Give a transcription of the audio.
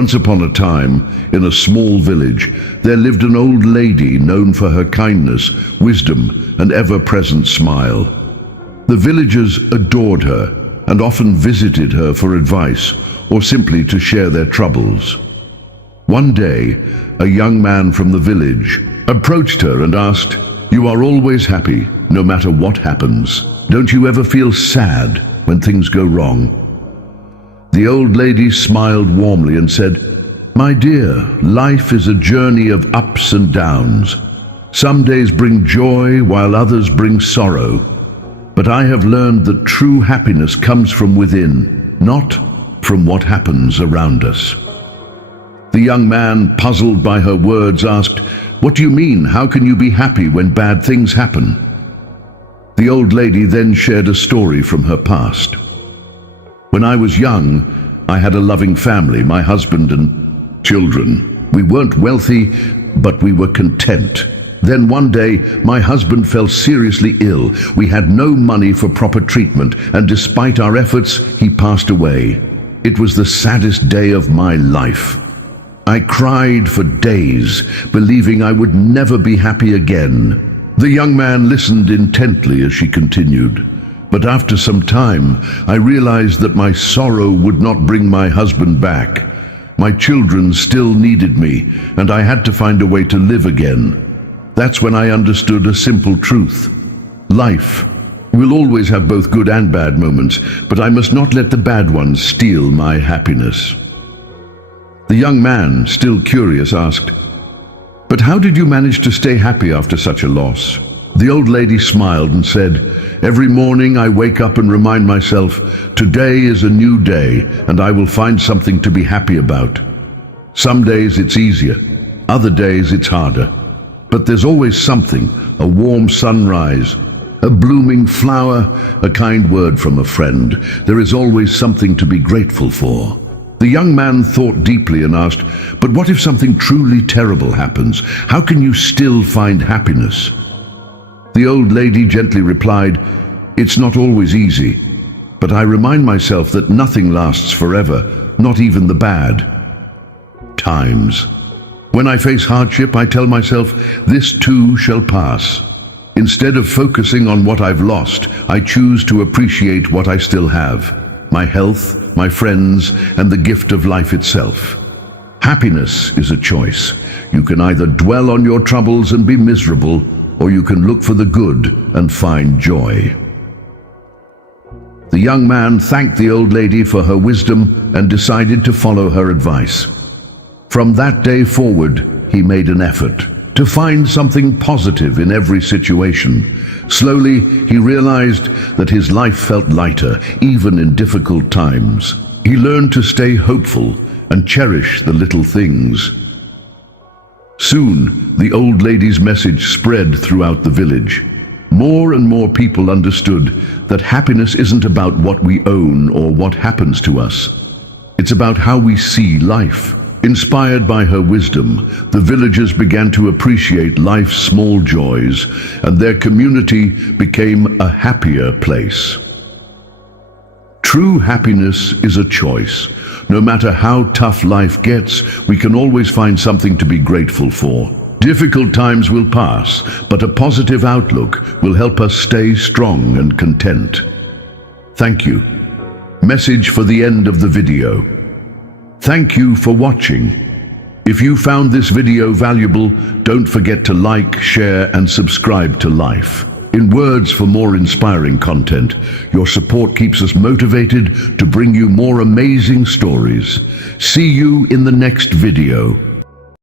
Once upon a time, in a small village, there lived an old lady known for her kindness, wisdom, and ever-present smile. The villagers adored her and often visited her for advice or simply to share their troubles. One day, a young man from the village approached her and asked, "You are always happy, no matter what happens. Don't you ever feel sad when things go wrong?" The old lady smiled warmly and said, "My dear, life is a journey of ups and downs. Some days bring joy while others bring sorrow. But I have learned that true happiness comes from within, not from what happens around us." The young man, puzzled by her words, asked, "What do you mean? How can you be happy when bad things happen?" The old lady then shared a story from her past. "When I was young, I had a loving family, my husband and children. We weren't wealthy, but we were content. Then one day, my husband fell seriously ill. We had no money for proper treatment, and despite our efforts, he passed away. It was the saddest day of my life. I cried for days, believing I would never be happy again." The young man listened intently as she continued. "But after some time, I realized that my sorrow would not bring my husband back. My children still needed me, and I had to find a way to live again. That's when I understood a simple truth. Life will always have both good and bad moments, but I must not let the bad ones steal my happiness." The young man, still curious, asked, "But how did you manage to stay happy after such a loss?" The old lady smiled and said, "Every morning I wake up and remind myself, today is a new day and I will find something to be happy about. Some days it's easier, other days it's harder. But there's always something, a warm sunrise, a blooming flower, a kind word from a friend. There is always something to be grateful for." The young man thought deeply and asked, "But what if something truly terrible happens? How can you still find happiness?" The old lady gently replied, "It's not always easy, but I remind myself that nothing lasts forever, not even the bad times. When I face hardship, I tell myself, this too shall pass. Instead of focusing on what I've lost, I choose to appreciate what I still have, my health, my friends, and the gift of life itself. Happiness is a choice. You can either dwell on your troubles and be miserable, or you can look for the good and find joy." The young man thanked the old lady for her wisdom and decided to follow her advice. From that day forward, he made an effort to find something positive in every situation. Slowly, he realized that his life felt lighter, even in difficult times. He learned to stay hopeful and cherish the little things. Soon, the old lady's message spread throughout the village. More and more people understood that happiness isn't about what we own or what happens to us. It's about how we see life. Inspired by her wisdom, the villagers began to appreciate life's small joys, and their community became a happier place. True happiness is a choice. No matter how tough life gets, we can always find something to be grateful for. Difficult times will pass, but a positive outlook will help us stay strong and content. Thank you. Message for the end of the video. Thank you for watching. If you found this video valuable, don't forget to like, share, and subscribe to Life in Words for more inspiring content. Your support keeps us motivated to bring you more amazing stories. See you in the next video.